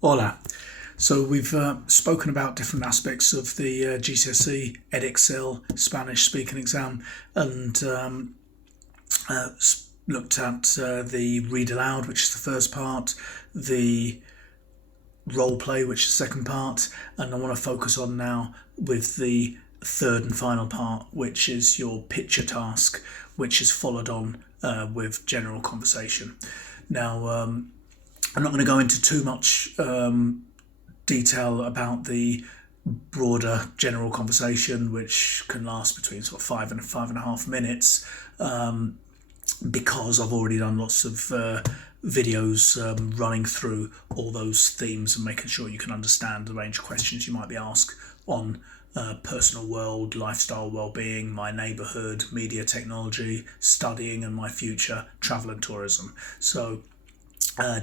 Hola. So we've spoken about different aspects of the GCSE Edexcel Spanish speaking exam and looked at the read aloud, which is the first part, the role play, which is the second part, and I want to focus on now with the third and final part, which is your picture task, which is followed on with general conversation. Now, I'm not going to go into too much detail about the broader general conversation, which can last between sort of 5 and 5.5 minutes, because I've already done lots of videos running through all those themes and making sure you can understand the range of questions you might be asked on personal world, lifestyle, well-being, my neighbourhood, media technology, studying and my future, travel and tourism. So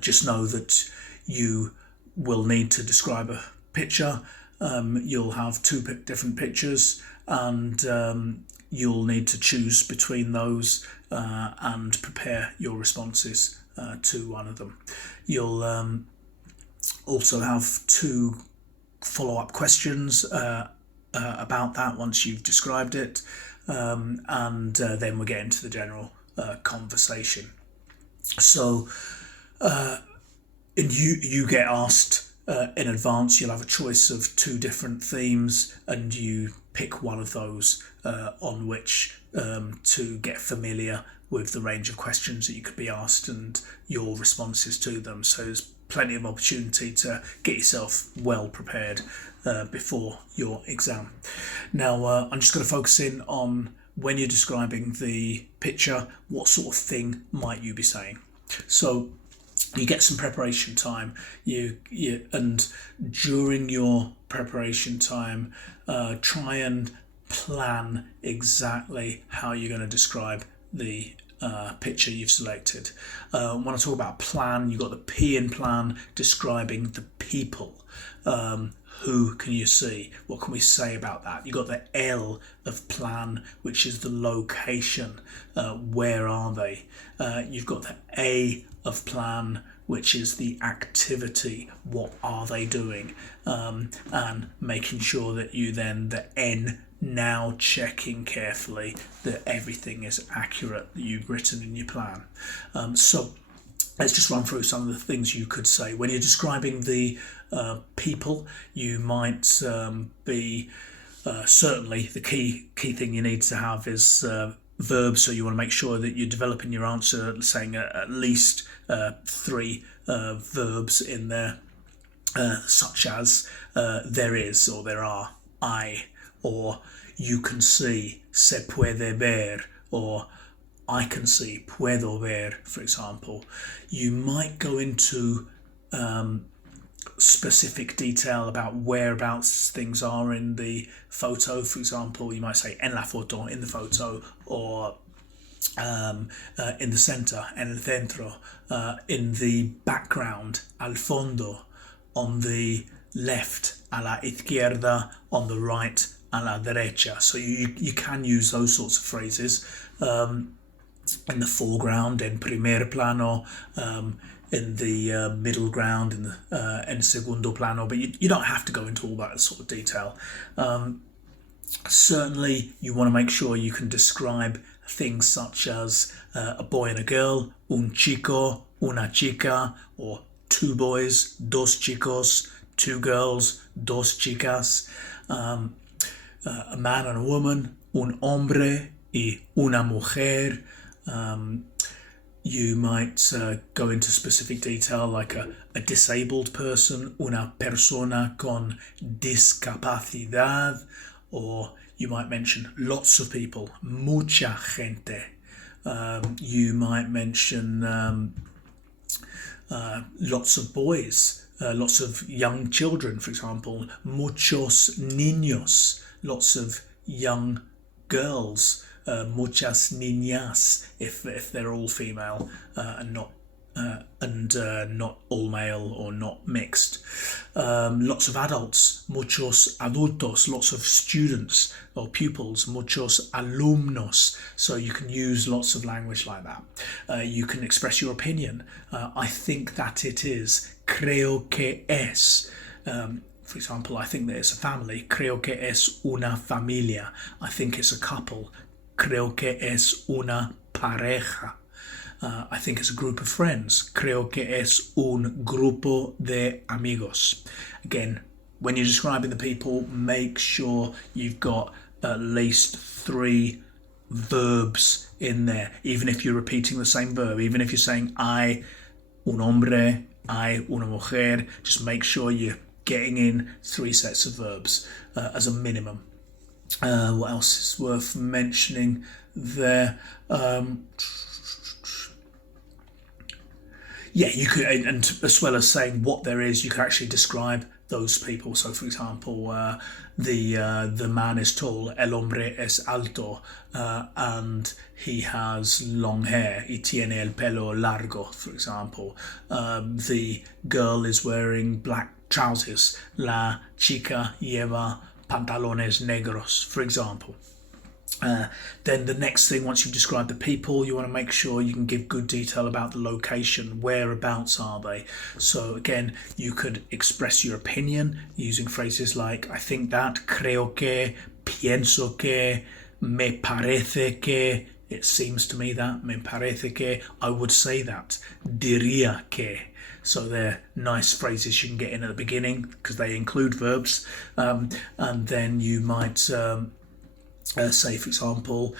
just know that you will need to describe a picture. You'll have two different pictures, and you'll need to choose between those and prepare your responses to one of them. You'll also have two follow-up questions about that once you've described it, and then we'll get into the general conversation. So and you get asked in advance. You'll have a choice of two different themes, and you pick one of those on which to get familiar with the range of questions that you could be asked and your responses to them. So there's plenty of opportunity to get yourself well prepared before your exam. Now, I'm just going to focus in on when you're describing the picture, what sort of thing might you be saying? So you get some preparation time. And during your preparation time, try and plan exactly how you're going to describe the picture you've selected. When I talk about plan, you've got the P in plan, describing the people. Who can you see? What can we say about that? You've got the L of plan, which is the location. Where are they? You've got the A of plan, which is the activity. What are they doing? And making sure that you then, the N, now checking carefully that everything is accurate that you've written in your plan. So let's just run through some of the things you could say. When you're describing the people, you might be certainly the key thing you need to have is verbs. So you want to make sure that you're developing your answer saying at least three verbs in there, such as there is or there are, I, or you can see, se puede ver, or I can see, puedo ver, for example. You might go into specific detail about whereabouts things are in the photo. For example, you might say en la foto, in the photo, or in the center, en el centro, in the background, al fondo, on the left, a la izquierda, on the right, a la derecha. So you can use those sorts of phrases. In the foreground, en primer plano, in the middle ground, in the en segundo plano, but you don't have to go into all that sort of detail. Certainly, you want to make sure you can describe things such as a boy and a girl, un chico, una chica, or two boys, dos chicos, two girls, dos chicas, a man and a woman, un hombre y una mujer. You might go into specific detail like a disabled person, una persona con discapacidad, or you might mention lots of people, mucha gente. You might mention lots of boys, lots of young children, for example, muchos niños, lots of young girls. Muchas niñas if they're all female and not and not all male or not mixed. Lots of adults, muchos adultos, lots of students or pupils, muchos alumnos. So you can use lots of language like that. You can express your opinion. I think that it is. Creo que es. For example, I think that it's a family. Creo que es una familia. I think it's a couple. Creo que es una pareja. I think it's a group of friends. Creo que es un grupo de amigos. Again, when you're describing the people, make sure you've got at least 3 verbs in there, even if you're repeating the same verb, even if you're saying I, un hombre, I, una mujer, just make sure you're getting in 3 sets of verbs as a minimum. What else is worth mentioning there? Yeah, you could, and as well as saying what there is, you can actually describe those people. So, for example, the man is tall, el hombre es alto, and he has long hair. Y tiene el pelo largo, for example. The girl is wearing black trousers. La chica lleva pantalones negros, for example. Then the next thing, once you've described the people, you want to make sure you can give good detail about the location. Whereabouts are they? So again, you could express your opinion using phrases like I think that, creo que, pienso que, me parece que, it seems to me that, me parece que, I would say that, diría que. So they're nice phrases you can get in at the beginning because they include verbs. And then you might say, for example,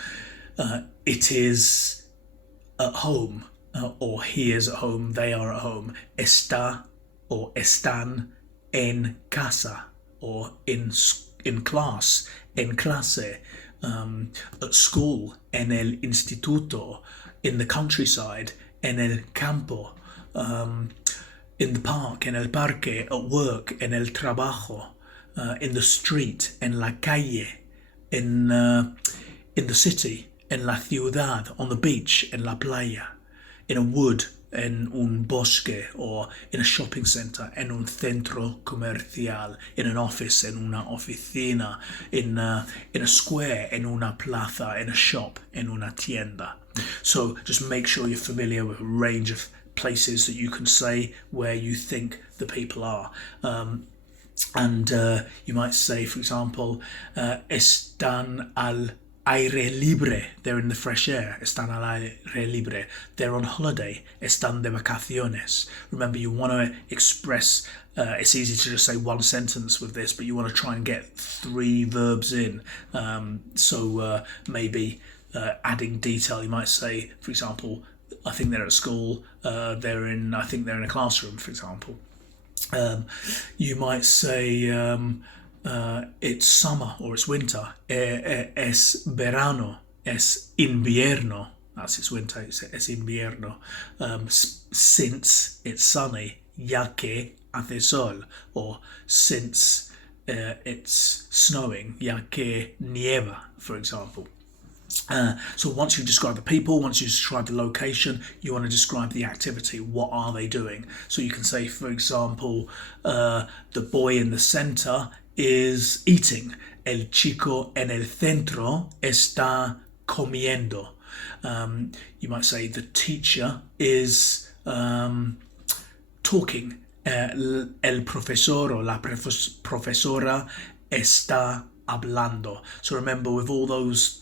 it is at home, or he is at home, they are at home. Está or están en casa, or in class, en clase, at school, en el instituto, in the countryside, en el campo, in the park, en el parque, at work, en el trabajo, in the street, en la calle, in the city, en la ciudad, on the beach, en la playa, in a wood, en un bosque, or in a shopping centre, en un centro comercial, in an office, en una oficina, in a square, en una plaza, in a shop, en una tienda. So just make sure you're familiar with a range of places that you can say where you think the people are. And you might say, for example, están al aire libre, they're in the fresh air. Están al aire libre, they're on holiday. Están de vacaciones. Remember, you want to express, it's easy to just say one sentence with this, but you want to try and get 3 verbs in. So maybe adding detail, you might say, for example, I think they're at school, I think they're in a classroom, for example. You might say it's summer or it's winter. Es verano. Es invierno. That's it's winter. Es invierno. Since it's sunny. Ya que hace sol. Or since it's snowing. Ya que nieva, for example. So once you describe the people, once you describe the location, you want to describe the activity. What are they doing? So you can say, for example, the boy in the center is eating. El chico en el centro está comiendo. You might say the teacher is talking. El profesor or la profesora está hablando. So remember, with all those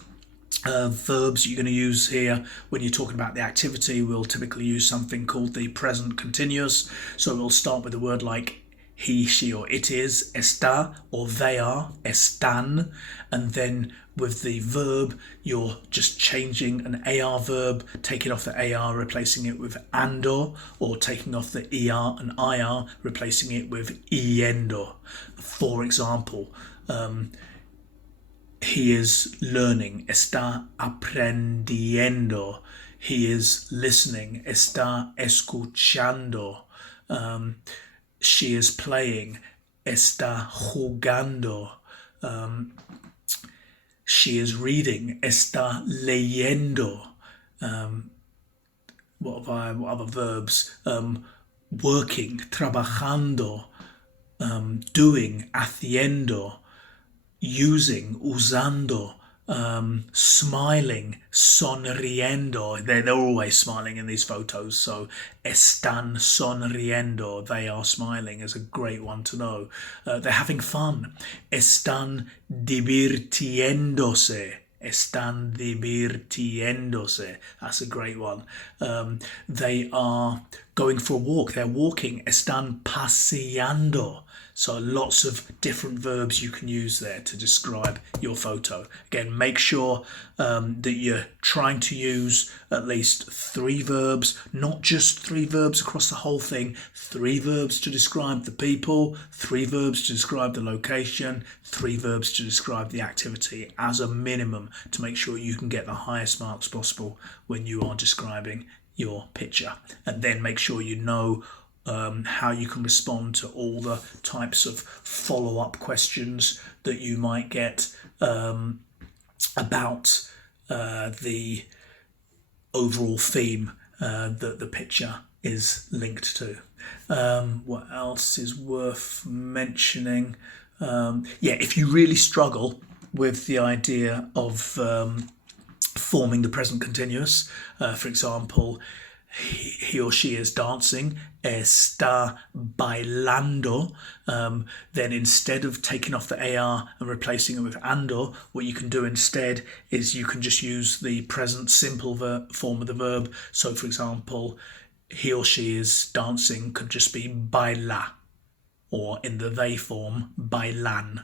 verbs you're going to use here when you're talking about the activity, we'll typically use something called the present continuous. So we'll start with a word like he, she, or it is, está, or they are, están, and then with the verb you're just changing an AR verb, taking off the AR, replacing it with ando, or taking off the ER and IR, replacing it with yendo. For example, he is learning, está aprendiendo. He is listening, está escuchando. She is playing, está jugando. She is reading, está leyendo. what other verbs? Working, trabajando, doing, haciendo, using, usando, smiling, sonriendo. They're always smiling in these photos. So están sonriendo. They are smiling is a great one to know. They're having fun. Están divirtiéndose. Están divirtiéndose. That's a great one. They are going for a walk. They're walking. Están paseando. So lots of different verbs you can use there to describe your photo. Again, make sure that you're trying to use at least 3 verbs, not just 3 verbs across the whole thing. 3 verbs to describe the people, 3 verbs to describe the location, 3 verbs to describe the activity as a minimum to make sure you can get the highest marks possible when you are describing your picture. And then make sure you know how you can respond to all the types of follow-up questions that you might get about the overall theme that the picture is linked to. What else is worth mentioning? If you really struggle with the idea of forming the present continuous, for example, he or she is dancing, está bailando, then instead of taking off the AR and replacing it with ando, what you can do instead is you can just use the present simple form of the verb. So for example, he or she is dancing could just be baila, or in the they form, bailan.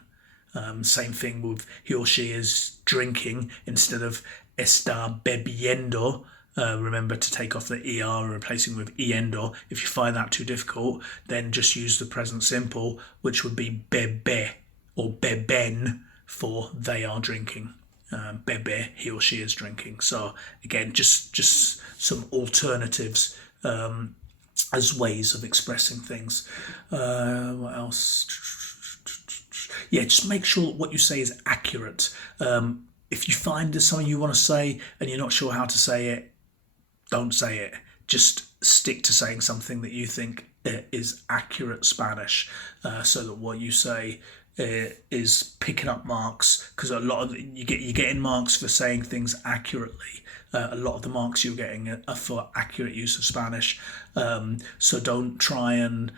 Same thing with he or she is drinking, instead of está bebiendo, remember to take off the ER and replacing with iendo. If you find that too difficult, then just use the present simple, which would be bebe or beben for they are drinking. Bebe, he or she is drinking. So again, just some alternatives as ways of expressing things. What else? Just make sure what you say is accurate. If you find there's something you want to say and you're not sure how to say it, don't say it. Just stick to saying something that you think is accurate Spanish, so that what you say is picking up marks. Because a lot of you're getting marks for saying things accurately. A lot of the marks you're getting are for accurate use of Spanish. So don't try and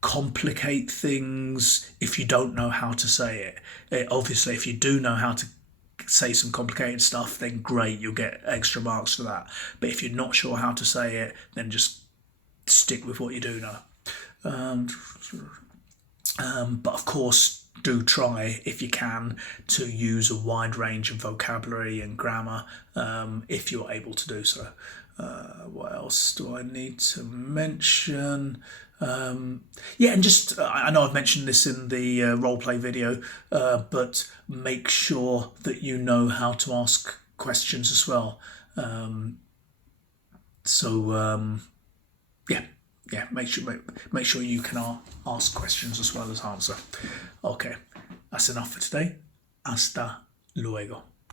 complicate things if you don't know how to say it. Obviously, if you do know how to say some complicated stuff, then great, you'll get extra marks for that. But if you're not sure how to say it, then just stick with what you do know. But of course, do try, if you can, to use a wide range of vocabulary and grammar if you're able to do so. What else do I need to mention? And just, I know I've mentioned this in the roleplay video, but make sure that you know how to ask questions as well. Make sure you can ask questions as well as answer. Okay, that's enough for today. Hasta luego.